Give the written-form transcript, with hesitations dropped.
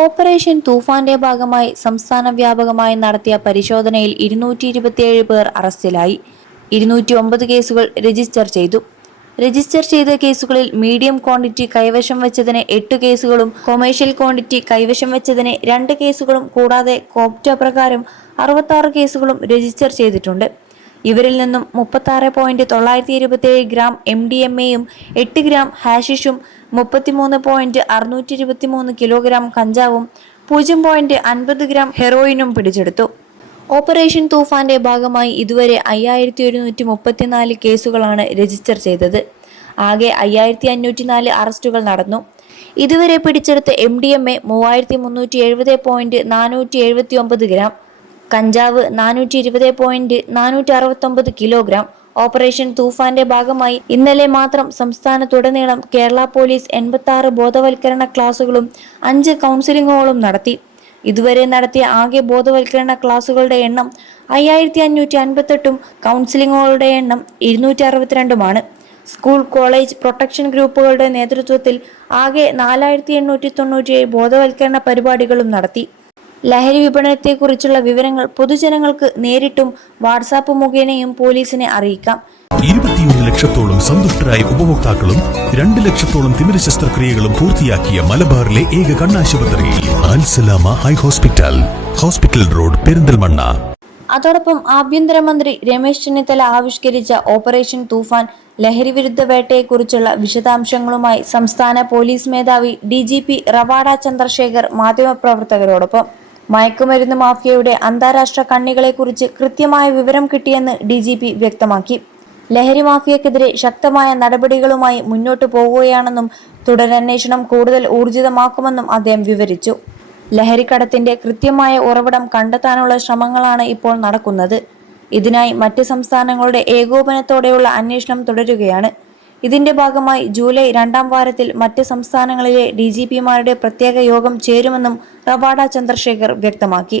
Operation തൂഫാന്റെ ഭാഗമായി സംസ്ഥാന വ്യാപകമായി നടത്തിയ പരിശോധനയിൽ 227 പേർ അറസ്റ്റിലായി. 209 കേസുകൾ രജിസ്റ്റർ ചെയ്തു. രജിസ്റ്റർ ചെയ്ത കേസുകളിൽ മീഡിയം ക്വാണ്ടിറ്റി കൈവശം വെച്ചതിന് 8 കേസുകളും കൊമേഴ്ഷ്യൽ ക്വാണ്ടിറ്റി കൈവശം വെച്ചതിന് 2 കേസുകളും കൂടാതെ കോപ്റ്റ പ്രകാരം 66 കേസുകളും രജിസ്റ്റർ ചെയ്തിട്ടുണ്ട്. ഇവരിൽ നിന്നും 36.927 ഗ്രാം MDMA-യും 8 ഗ്രാം ഹാഷിഷും 33.623 കിലോഗ്രാം കഞ്ചാവും 0.50 ഗ്രാം ഹെറോയിനും പിടിച്ചെടുത്തു. ഓപ്പറേഷൻ തൂഫാന്റെ ഭാഗമായി ഇതുവരെ 5134 കേസുകളാണ് രജിസ്റ്റർ ചെയ്തത്. ആകെ 5504 അറസ്റ്റുകൾ നടന്നു. ഇതുവരെ പിടിച്ചെടുത്ത MDMA 3370.479 ഗ്രാം, കഞ്ചാവ് 420.469 കിലോഗ്രാം. ഓപ്പറേഷൻ തൂഫാന്റെ ഭാഗമായി ഇന്നലെ മാത്രം സംസ്ഥാനത്തുടനീളം കേരള പോലീസ് 86 ബോധവൽക്കരണ ക്ലാസുകളും 5 കൗൺസിലിംഗുകളും നടത്തി. ഇതുവരെ നടത്തിയ ആകെ ബോധവൽക്കരണ ക്ലാസുകളുടെ എണ്ണം 5558-ഉം കൗൺസിലിംഗുകളുടെ എണ്ണം 262-ഉമാണ്. സ്കൂൾ, കോളേജ്, പ്രൊട്ടക്ഷൻ ഗ്രൂപ്പുകളുടെ നേതൃത്വത്തിൽ ആകെ 4897 ബോധവൽക്കരണ പരിപാടികളും നടത്തി. ലഹരി വിപണനത്തെക്കുറിച്ചുള്ള വിവരങ്ങൾ പൊതുജനങ്ങൾക്ക് നേരിട്ടും വാട്സാപ്പ് മുഖേനയും പോലീസിനെ അറിയിക്കാം. 21 ലക്ഷത്തോളം സന്തുഷ്ടരായ ഉപഭോക്താക്കളും 2 ലക്ഷത്തോളം തിമിര ശസ്ത്രക്രിയകളും പൂർത്തിയാക്കിയ മലബാറിലെ ഏക കണ്ണാശുപത്രി Al Salama high hospital, hospital road, Perinthalmanna. അതോടൊപ്പം ആഭ്യന്തരമന്ത്രി രമേശ് ചെന്നിത്തല ആവിഷ്കരിച്ച ഓപ്പറേഷൻ തൂഫാൻ ലഹരി വിരുദ്ധ വേട്ടയെക്കുറിച്ചുള്ള വിശദാംശങ്ങളുമായി സംസ്ഥാന പോലീസ് മേധാവി DGP റവാഡ ചന്ദ്രശേഖർ മാധ്യമപ്രവർത്തകരോടൊപ്പം. മയക്കുമരുന്ന് മാഫിയയുടെ അന്താരാഷ്ട്ര കണ്ണികളെക്കുറിച്ച് കൃത്യമായ വിവരം കിട്ടിയെന്ന് DGP വ്യക്തമാക്കി. ലഹരി മാഫിയക്കെതിരെ ശക്തമായ നടപടികളുമായി മുന്നോട്ടു പോകുകയാണെന്നും തുടരന്വേഷണം കൂടുതൽ ഊർജിതമാക്കുമെന്നും അദ്ദേഹം വിവരിച്ചു. ലഹരിക്കടത്തിന്റെ കൃത്യമായ ഉറവിടം കണ്ടെത്താനുള്ള ശ്രമങ്ങളാണ് ഇപ്പോൾ നടക്കുന്നത്. ഇതിനായി മറ്റ് സംസ്ഥാനങ്ങളുടെ ഏകോപനത്തോടെയുള്ള അന്വേഷണം തുടരുകയാണ്. ഇതിന്റെ ഭാഗമായി ജൂലൈ 2ാം വാരത്തിൽ മറ്റ് സംസ്ഥാനങ്ങളിലെ DGP-മാരുടെ പ്രത്യേക യോഗം ചേരുമെന്നും റവാഡ ചന്ദ്രശേഖർ വ്യക്തമാക്കി.